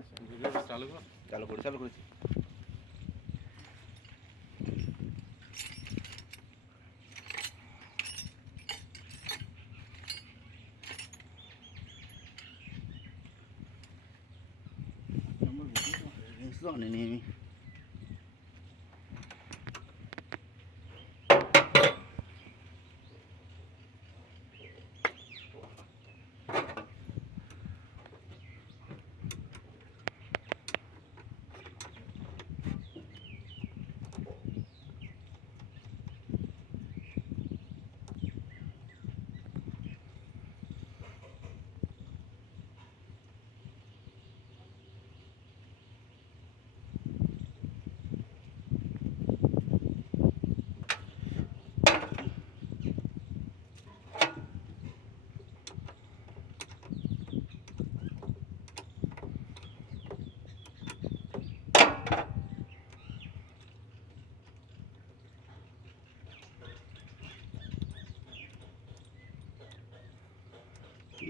আছে। চালু করেছি। জানি আমি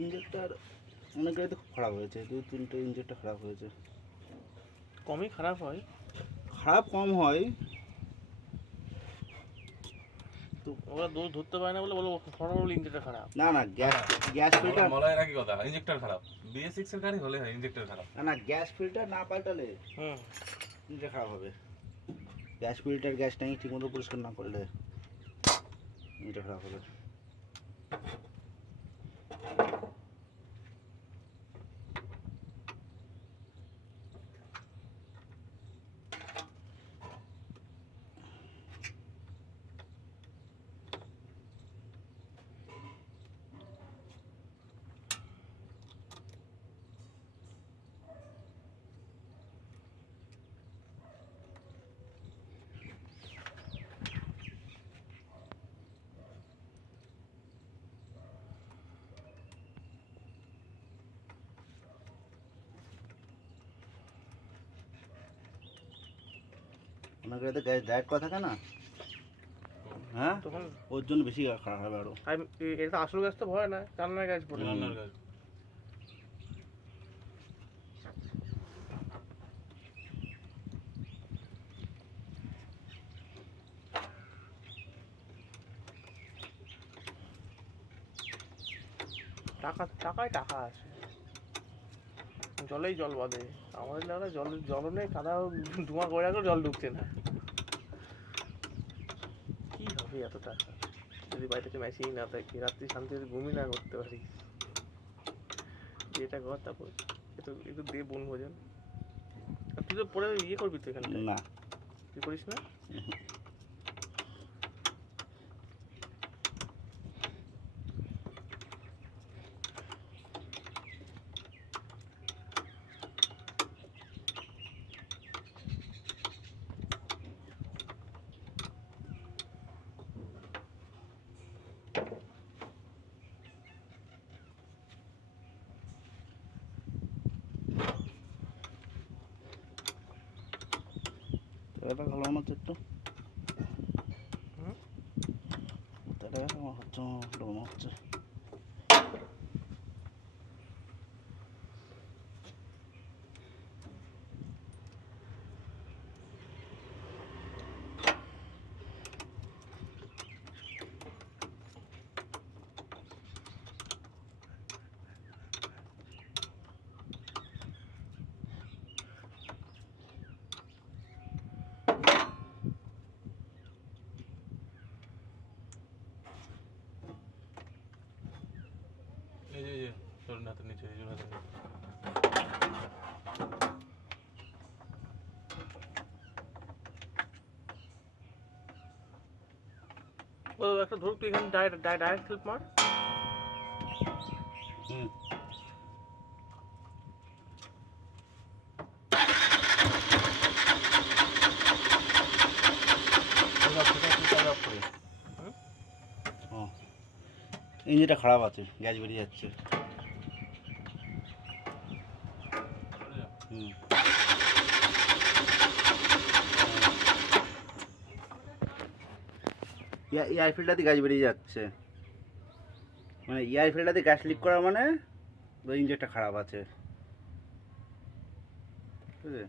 ইঞ্জেক্টর অনেক গাড়িতে খুব খারাপ হয়েছে, 2-3টে ইঞ্জেক্টর খারাপ হয়েছে। কমই খারাপ হয়, খারাপ কম হয় তো ওরা দোষ ধরতে পারে না বলে বলো সরল ইঞ্জিনটা খারাপ। না গ্যাস ফিল্টার মলায় রাখি কথা, ইঞ্জেক্টর খারাপ। BS6 এর গাড়ি হলে হয় ইঞ্জেক্টর খারাপ। না গ্যাস ফিল্টার না পাল্টালে ইঞ্জিন খারাপ হবে। গ্যাস ফিল্টার গ্যাস ট্যাঙ্ক ঠিকমতো পরিষ্কার না করলে ইঞ্জিন খারাপ হবে। অনেক গাড়িতে গ্যাস ডায়েট করা থাকে না, হ্যাঁ তখন ওর জন্য বেশি খারাপ হবে আরো। এটা আসল গ্যাস তো ভয় না, জানলার গ্যাস পড়ে। টাকায় টাকা আছে, জলেই জল বাঁধে। আমাদের এলাকায় জলও নেই, কাদা ধোঁয়া করে রাখলেও জল ঢুকছে না। কি হবে এত টাকা যদি বাড়িতে মেশিন না থাকে, রাত্রি শান্তিতে ঘুমিয়ে না করতে পারি। যেটা ঘর তারপর একটু দিয়ে বনভোজন। আর তুই তো পরে ইয়ে করবি তো এখানে? না তুই করিস না? এটা ভালো মনে হচ্ছে একটু, এটা আমার হচ্ছে মনে হচ্ছে। এই যে তোর হাতের নিচে, এই হাতের নিচে। ও একটা ধরুক, তুই এখানে ডাইরেক্ট হেল্প মার। ইঞ্জিনটা খারাপ আছে, গ্যাস বেরিয়ে যাচ্ছে। এয়ার ফিল্টারতে গ্যাস বেরিয়ে যাচ্ছে, মানে এয়ার ফিল্টারতে গ্যাস লিক করা মানে ওই ইঞ্জিনটা খারাপ আছে। ঠিক আছে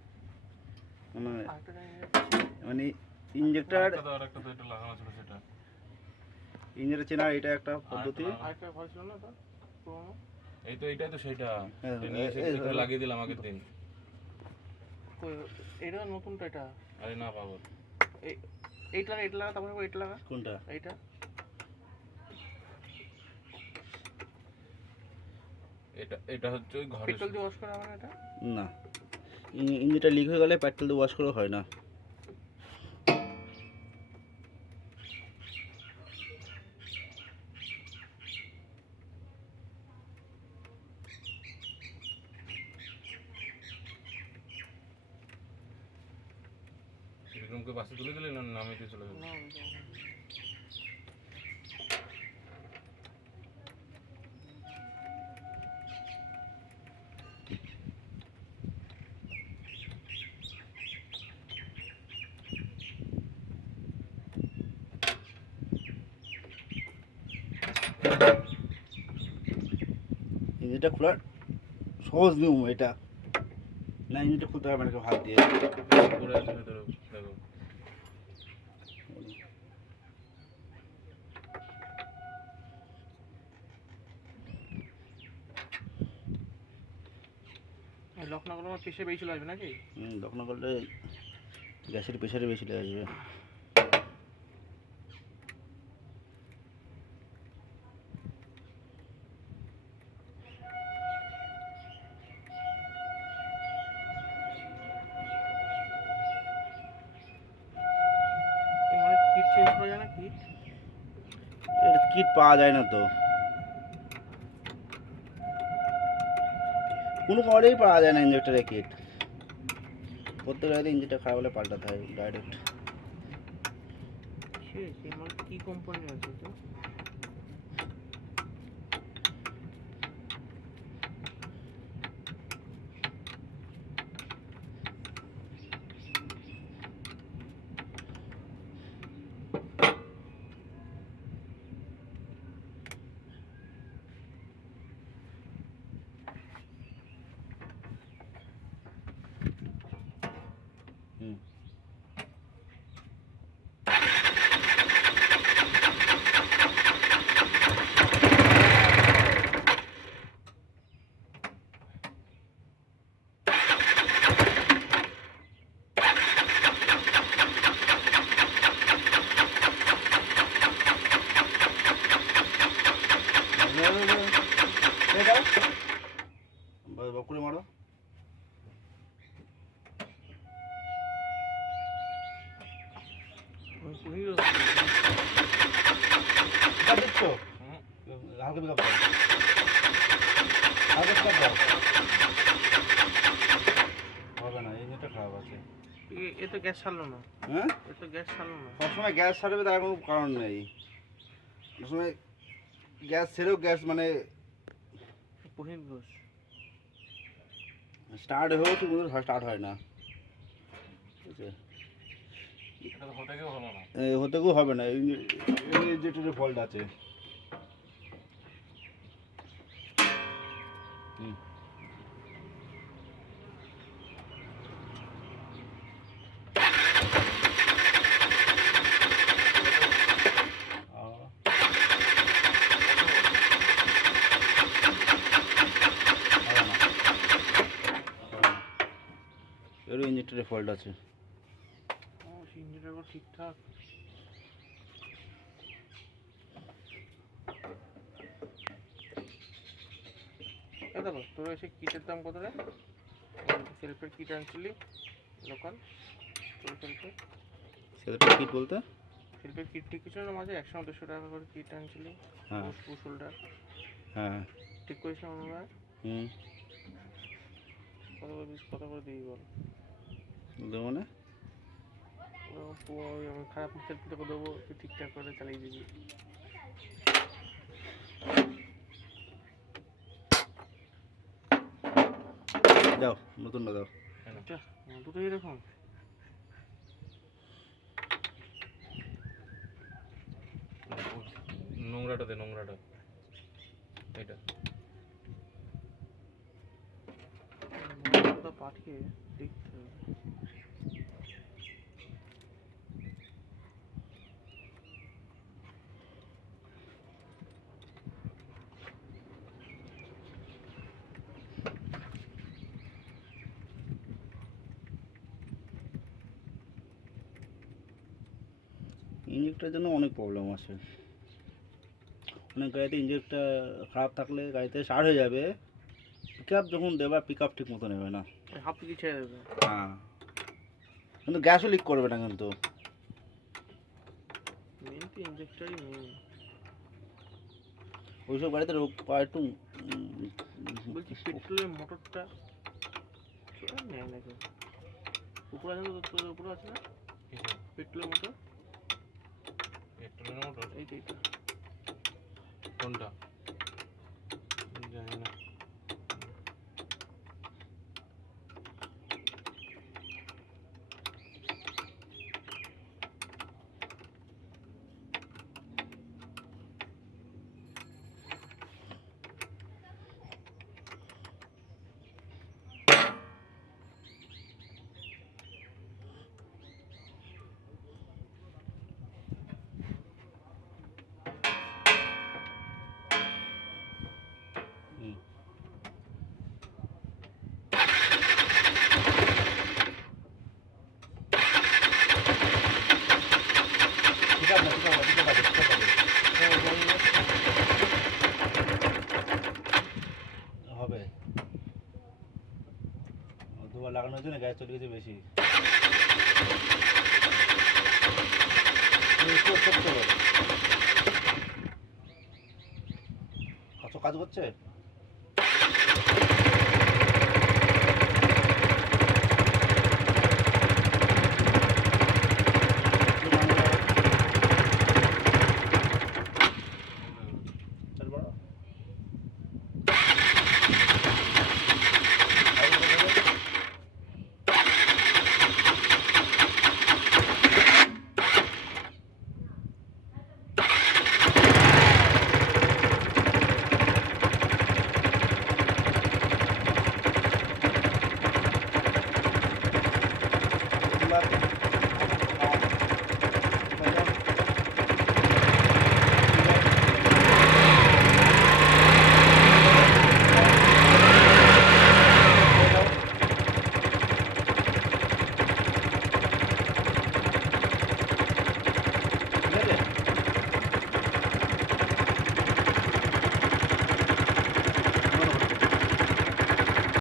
মানে আরেকটা জানি মানে ইঞ্জেক্টর আরেকটা তো এটা লাগানো ছিল সেটা। ইঞ্জেক্টর চেনার এটা একটা পদ্ধতি। আরেকটা ভয় ছিল না তো পুরোনো? এই তো এটাই তো সেইটা। হ্যাঁ, এটা নিয়ে এসে এই ভিতরে লাগিয়ে দিলাম আগের দিন। কই এটা নতুনটা এটা? আরে না পাগল। এই এইটা লাগা তারপরে এটা লাগা। কোনটা? এইটা এটা হচ্ছে ওই ঘরে পেট্রোল দিয়ে ওয়াশ করা হবে না এটা? না, ইঞ্জিনটা লিক হয়ে গেলে পেট্রোল দিয়ে ওয়াশ করা হয় না। বিক্রমকে বাসে তুলে দিলে না নামিয়ে চলে গেল। না ইঞ্জিনটা খোলার সহজ নিয়ম এটা না, ইঞ্জিনটা খুলতে হবে না হাত দিয়ে। পড়ে আছে ভেতরে দেখো। লক না করলে আমার পেশে বেশি চলে আসবে নাকি? লক না করলে গ্যাসের প্রেশারে বেশি লেগে আসবে। মানে কিট চেঞ্জ করা যায় না কিট? এর কিট পাওয়া যায় না তো, কোনো কারণেই পাওয়া যায় না ইঞ্জেক্টরের কিট। প্রত্যেক রাতে ইঞ্জিনটা খারাপ হলে পাল্টাতে হয় ডাইরেক্ট। মানে কি কোম্পানি আছে তো? হুম বকুড়ি মারো। দিচ্ছ হালকা পিক আপ দাও, হালকা পিক আপ দাও। হবে না, ইঞ্জিনটা খারাপ আছে। এ তো গ্যাস ছাড়লো না। হ্যাঁ, এ তো গ্যাস ছাড়লো না। সবসময় গ্যাস ছাড়বে তার কোনো কারণ নেই। সবসময় গ্যাস ছেড়েও গ্যাস মানে পুহিন ঘোষ স্টার্ট হয়েও ঠিক মতো স্টার্ট হয় না। ঠিক আছে, এটা তো হতে গিয়েও হলো না। হতেও হবে না, এই যেটুকু ফল্ট আছে। হুম এরও ইঞ্জিনটারে ফল্ট আছে। ইঞ্জিনটা ঠিকঠাক। দেখো তোর এসে কিটের দাম কত রে? সেলফের কিট আনছিলি লোকাল, তোর সেলফের সেটা কিট বলতে সেলফের কিট ঠিক ছিল না মাঝে 100-200 টাকা করে কিট আনছিলি? হ্যাঁ পুশ হোল্ডার হ্যাঁ ঠিক করিস না অনুরাগ? হুম কত করে দিবি বল? দেবো মানে আমি খারাপ সেলফিটা করে দেবো, তুই ঠিকঠাক করে চালিয়ে দিবি। দাও, নতুনটা দাও। দুটোই এরকম। নোংরাটা দে, নোংরাটা এটা। আলাদা পাঠিয়ে দেখতে হবে। ইঞ্জেক্টরের জন্য অনেক প্রবলেম আছে। অনেক গাড়িতে ইঞ্জেক্টর খারাপ থাকলে গাড়িতে স্টার্ট হয়ে যাবে, পিক আপ যখন দেবা পিক আপ ঠিক মতো নেবে না। হাফ থেকে ছেড়ে দেবে। হ্যাঁ, কিন্তু গ্যাসও লিক করবে না কিন্তু। মেন তো ইঞ্জেক্টরই মেন। ওইসব গাড়িতে একটু বলছি পেট্রোলের মোটরটা নেয় না কেউ। উপরে আছে তো, তোর উপরে আছে না পেট্রোলের মোটর? পেট্রোলের মোটর এইটা কোনটা জানি না। হবে দুবার লাগানো হয়েছে না, গ্যাস চলে গেছে বেশি। কাজ করছে।